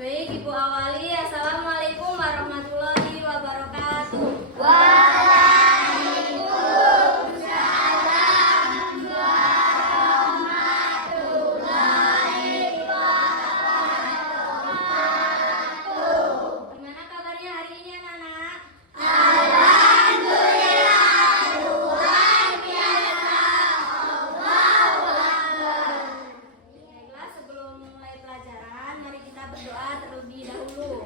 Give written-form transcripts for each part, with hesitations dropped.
Baik, Ibu awali. Assalamualaikum warahmatullahi wabarakatuh. Waalaikumsalam warahmatullahi wabarakatuh. Gimana kabarnya hari ini anak-anak? Alhamdulillah, luar biasa. Allahu Akbar. Baiklah, sebelum mulai pelajaran, mari kita berdoa terlebih dahulu.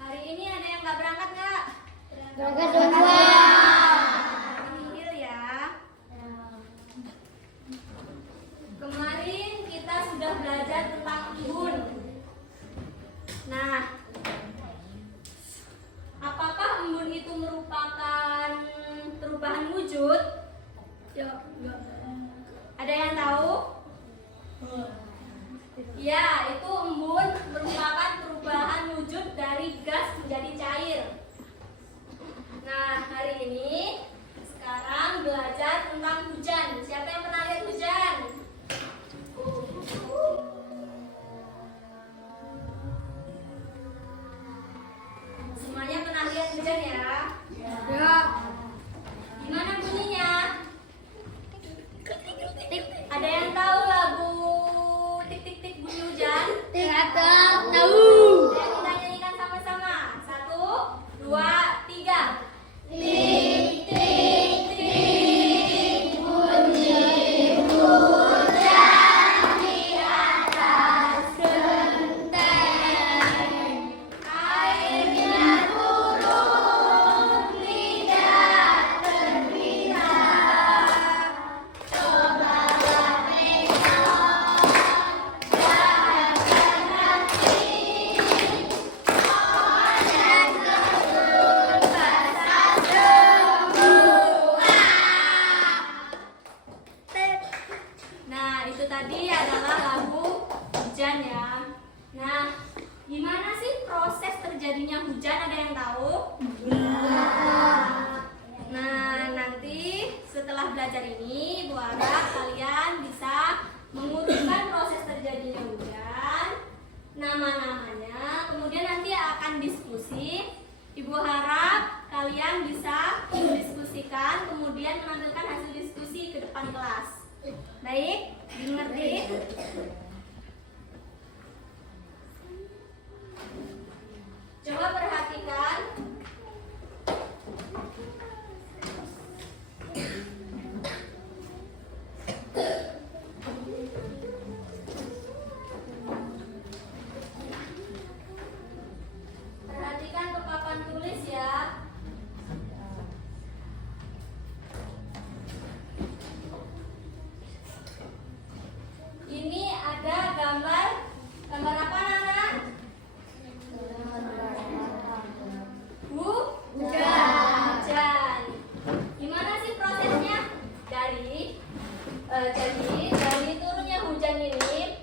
Hari ini ada yang nggak berangkat nggak? Nihil ya. Kemarin kita sudah belajar tentang embun. Nah, apakah embun itu merupakan perubahan wujud? Ada yang tahu? Ya, itu embun merupakan perubahan wujud dari gas menjadi cair. Nah, hari ini sekarang belajar tentang hujan. Siapa yang pernah lihat hujan? Semuanya pernah lihat hujan ya? Ya. Gimana bunyinya? Ada yang tahu lagu tik tik tik bunyi hujan? Tahu. Ayo kita nyanyikan sama-sama. 1, 2, 3. Tik tik tik bunyi hujan di atas genteng. Airnya turun tidak terpisah. Cobalah tengok dan hati. Pohon dan kebun basah semua. Nah, itu tadi adalah lagu hujan ya. Nah, gimana sih proses terjadinya hujan? Ada yang tahu? Nah, nanti setelah belajar ini, Bu harap kalian bisa mengurutkan proses terjadinya hujan, nama-namanya, kemudian nanti akan diskusi. Ibu harap kalian bisa mendiskusikan, kemudian menampilkan hasil diskusi ke depan kelas. Baik, dimengerti? Coba perhatikan. Perhatikan ke papan tulis ya. Ini ada gambar apa anak? Hujan. Gimana sih prosesnya? Dari turunnya hujan ini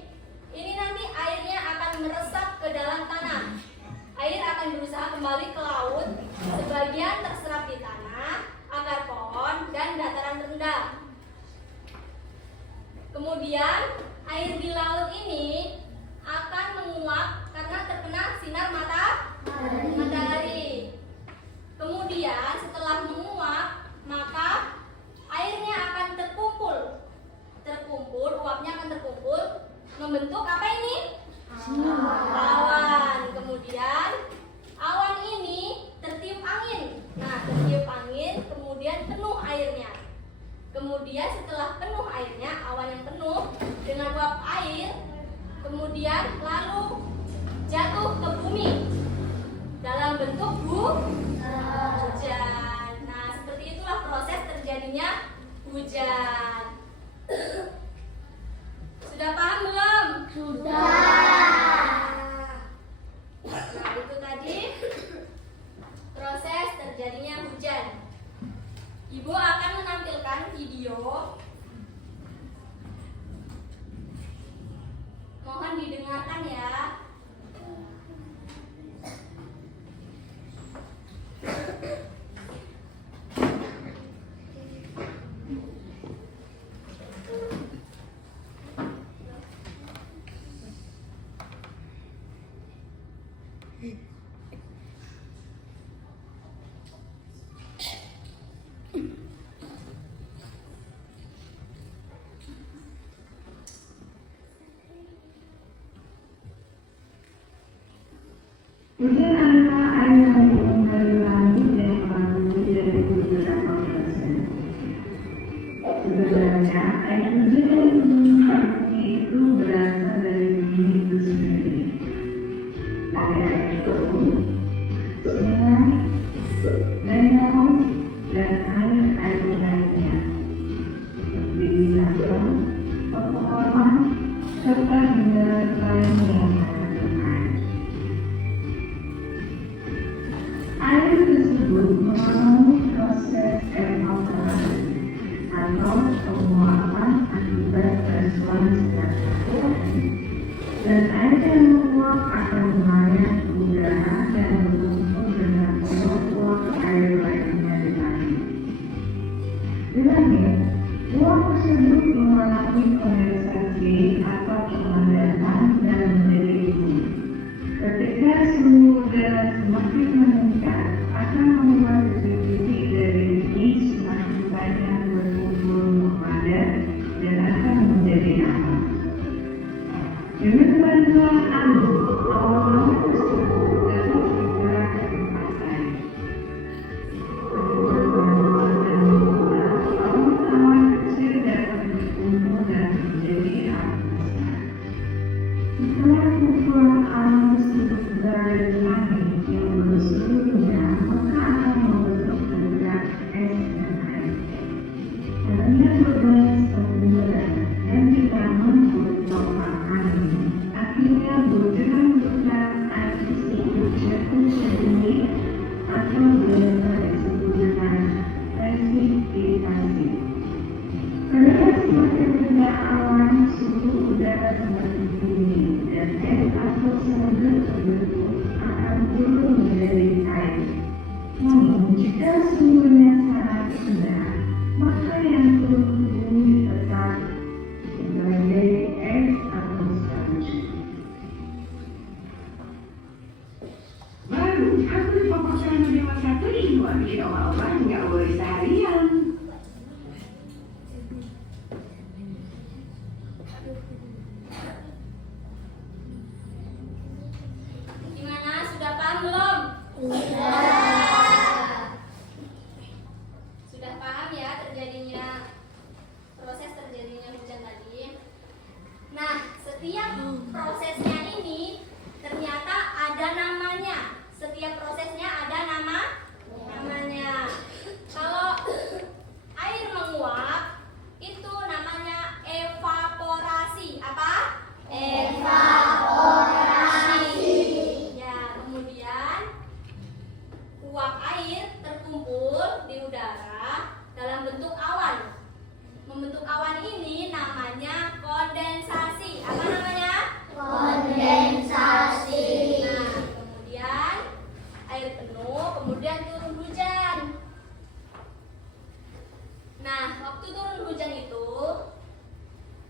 nanti airnya akan meresap ke dalam tanah. Air akan berusaha kembali ke laut, sebagian terserap di tanah, akar pohon, dan dataran rendah. Kemudian air di laut ini akan menguap karena terkena sinar matahari. Kemudian setelah menguap, maka airnya akan terkumpul, uapnya akan terkumpul, membentuk apa ini? Awan. Kemudian awan ini tertiup angin. Kemudian setelah penuh airnya, awan yang penuh dengan uap air, kemudian lalu jatuh ke bumi dalam bentuk hujan. Nah, seperti itulah proses terjadinya hujan. Sudah paham belum? Nah, itu tadi proses terjadinya hujan. Ibu akan menampilkan video. Mohon didengarkan ya. Hujan adalah air yang turun dari langit yang mengalir dari beberapa persen. Sebenarnya air hujan yang turun itu berasal dari bumi itu sendiri. Air itu, sungai, danau, dan air lainnya. Seperti binatang, pepohonan, serta mineral lain yang air tersebut mengalami proses evaporasi atau penguapan akibat respons tersebut, dan air yang menguap akan mengalir ke udara dan berkumpul dengan uap air lainnya di langit. Di langit, uap tersebut mengalami kondensasi atau pemadaman dan menjadi bumi. Ketika suhu udara semakin meningkat, akan membuat titik dari bumi semakin banyak berkumpul memadat dan akan menjadi awan. Dengan bantuan angin, awan tersebut dapat bergerak ke tempat lain. Dengan bantuan angin pula, awan-awan kecil dapat berkumpul dan menjadi awan besar. Setelah kumpulan awan tersebut berada di langit yang berseluruhnya, maka akan membentuk produk es dan air. Karena bergas pembuatan yang dibangun gelombang angin, akhirnya bergerak air tersebut jatuh sendiri atau biasa disebut dengan presipitasi. Karena semakin rendah awan, suhu udara semakin tinggi dan es atau samudra terbentuk akan turun menjadi air. Namun jika suhunya sangat rendah, maka yang turun ke bumi tetap sebagai es atau salju. Baru aku dipapasan di masa kedua di awal-awal nggak boleh seharian. Gimana? Sudah paham belum? Sudah paham ya proses terjadinya hujan tadi. Nah, setiap prosesnya ini ternyata ada namanya. Setiap prosesnya ada namanya. Kalau air menguap itu namanya evaporasi. Apa? Evaporasi. Ya, kemudian uap air terkumpul di udara dalam bentuk awan. Membentuk awan ini namanya kondensasi. Apa namanya? Kondensasi. Nah, kemudian air penuh, kemudian turun hujan. Nah, waktu turun hujan itu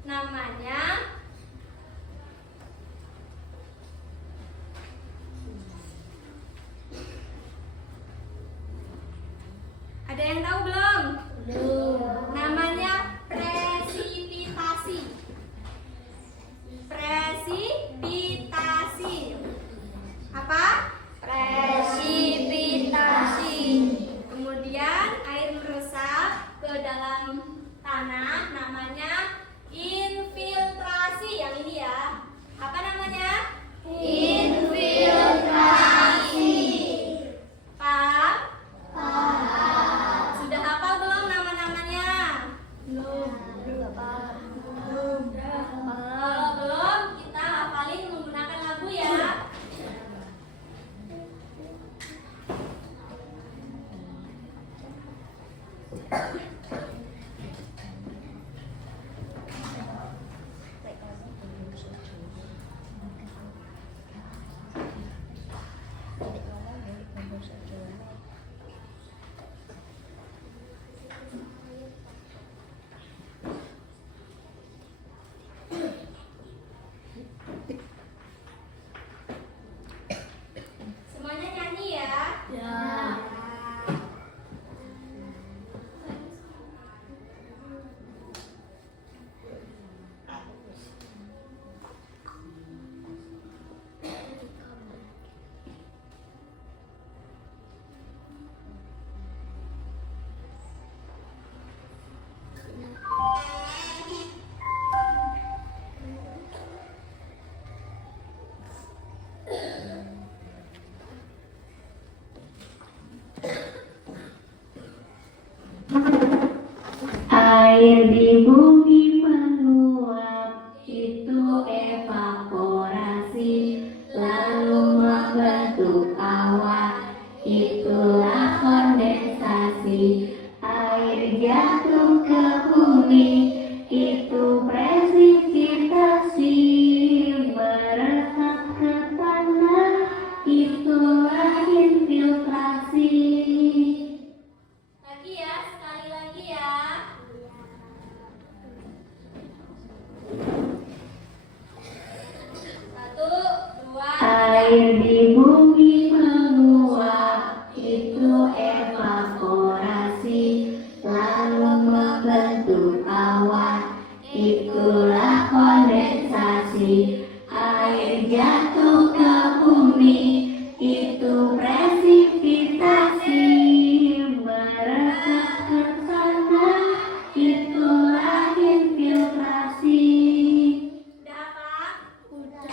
namanya ada yang tahu belum? Namanya presipitasi. Presipitasi. Apa? Presipitasi. Kemudian air meresap ke dalam tanah. Air di bumi meluap, itu evaporasi, lalu membentuk awan, itulah kondensasi. Air jatuh ke bumi, itu presipitasi, meresap ke tanah, itulah infiltrasi. Lagi ya, sekali lagi ya. Satu, dua, Air di bumi menguap, itu evaporasi, lalu membentuk awan, itulah kondensasi. Air jatuh ke bumi, itu presipitasi, meresap ke tanah, itulah infiltrasi. udah apa? Udah.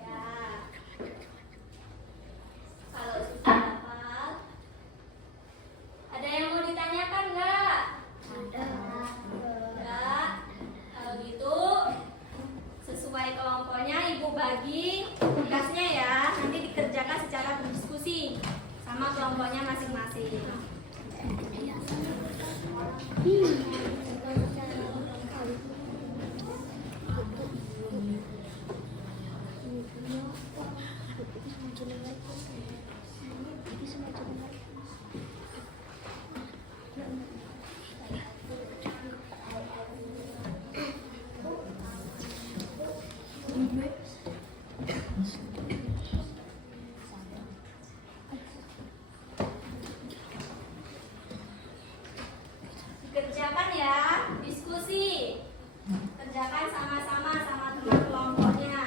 Ya. Kalau sudah hafal, ada yang mau ditanyakan nggak? Ada. Enggak. Kalau gitu, sesuai kelompoknya Ibu bagi tugasnya ya. Nanti dikerjakan secara berdiskusi sama kelompoknya masing-masing. Dikerjakan ya, diskusi. Kerjakan sama-sama sama teman kelompoknya.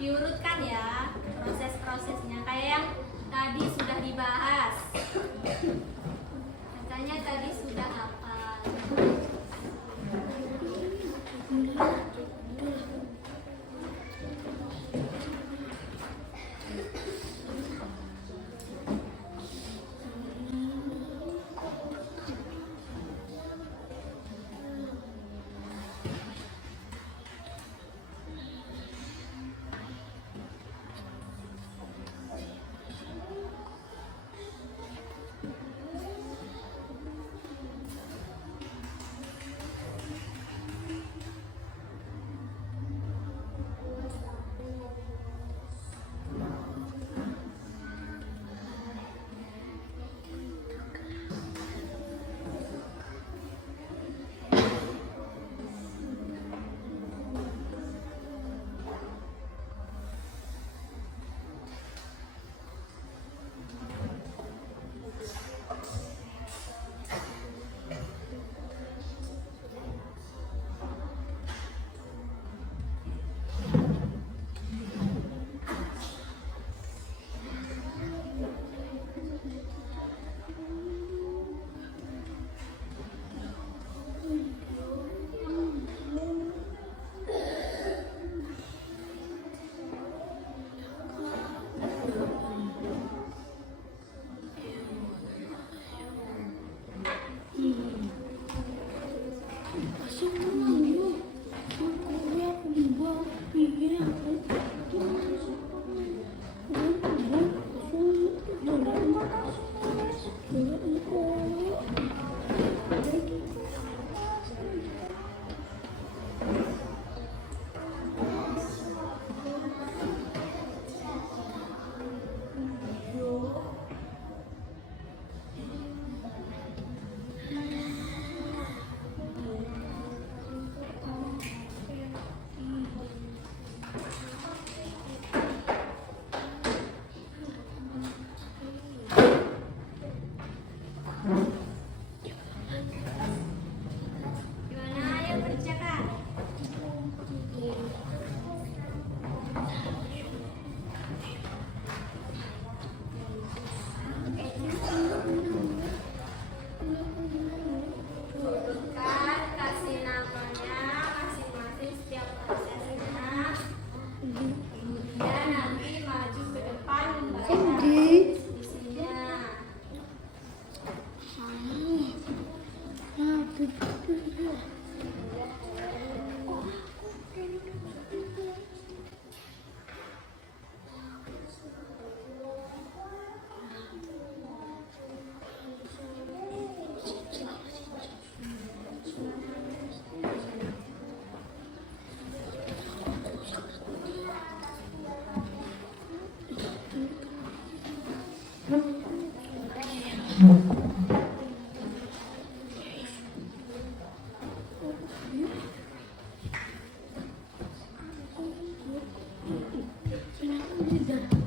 diurutkan ya proses-prosesnya kayak yang tadi sudah dibahas. Katanya tadi sudah apa? Gimana? Ayo kerjakan. Urutkan, kasih namanya masing-masing setiap prosesnya. Kemudian nanti maju ke depan membaca isinya. Tidak.